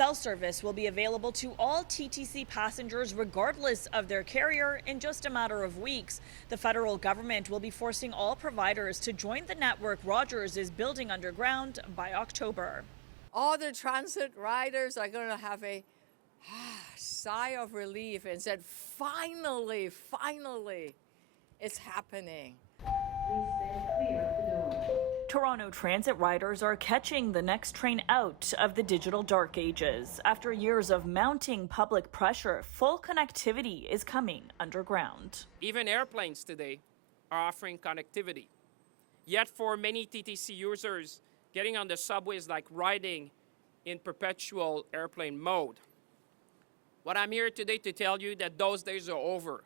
Cell service will be available to all TTC passengers regardless of their carrier in just a matter of weeks. The federal government will be forcing all providers to join the network Rogers is building underground by October. All the transit riders are going to have a sigh of relief and said, finally, it's happening. Please stand clear of the door. Toronto transit riders are catching the next train out of the digital dark ages. After years of mounting public pressure, full connectivity is coming underground. Even airplanes today are offering connectivity. Yet for many TTC users, getting on the subway is like riding in perpetual airplane mode. What I'm here today to tell you that those days are over.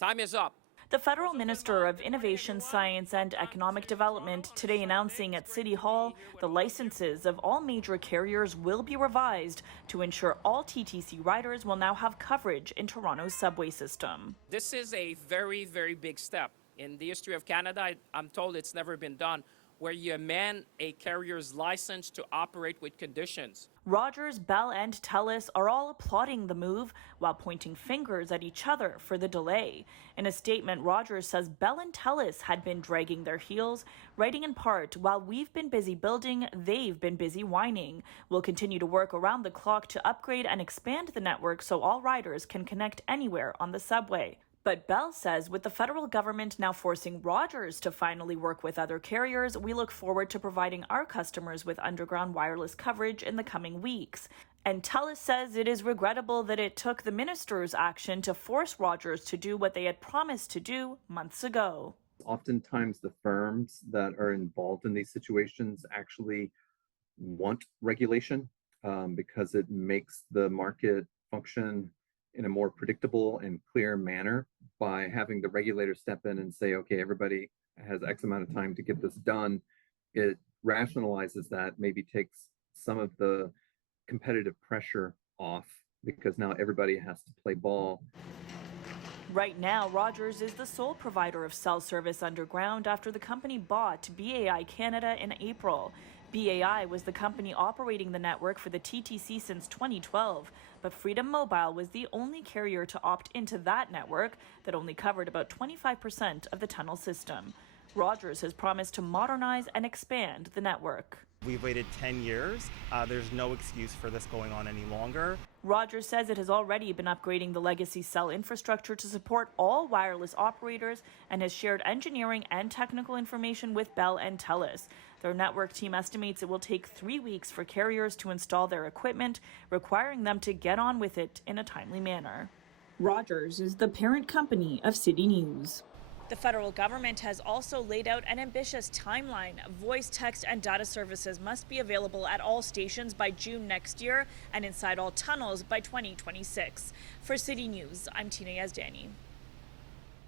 Time is up. The Federal Minister of Innovation, Science and Economic Development today announcing at City Hall the licenses of all major carriers will be revised to ensure all TTC riders will now have coverage in Toronto's subway system. This is a very, very big step. In the history of Canada, I'm told it's never been done, where you amend a carrier's license to operate with conditions. Rogers, Bell and TELUS are all applauding the move while pointing fingers at each other for the delay. In a statement, Rogers says Bell and TELUS had been dragging their heels, writing in part, "While we've been busy building, they've been busy whining. We'll continue to work around the clock to upgrade and expand the network so all riders can connect anywhere on the subway." But Bell says with the federal government now forcing Rogers to finally work with other carriers, we look forward to providing our customers with underground wireless coverage in the coming weeks. And TELUS says it is regrettable that it took the minister's action to force Rogers to do what they had promised to do months ago. Oftentimes the firms that are involved in these situations actually want regulation because it makes the market function in a more predictable and clear manner. By having the regulator step in and say, okay, everybody has X amount of time to get this done, it rationalizes that, maybe takes some of the competitive pressure off because now everybody has to play ball. Right now, Rogers is the sole provider of cell service underground after the company bought BAI Canada in April. BAI was the company operating the network for the TTC since 2012, but Freedom Mobile was the only carrier to opt into that network that only covered about 25% of the tunnel system. Rogers has promised to modernize and expand the network. We've waited 10 years. There's no excuse for this going on any longer. Rogers says it has already been upgrading the legacy cell infrastructure to support all wireless operators and has shared engineering and technical information with Bell and TELUS. Their network team estimates it will take 3 weeks for carriers to install their equipment, requiring them to get on with it in a timely manner. Rogers is the parent company of CityNews. The federal government has also laid out an ambitious timeline. Voice, text, and data services must be available at all stations by June next year and inside all tunnels by 2026. For City News, I'm Tina Yazdani.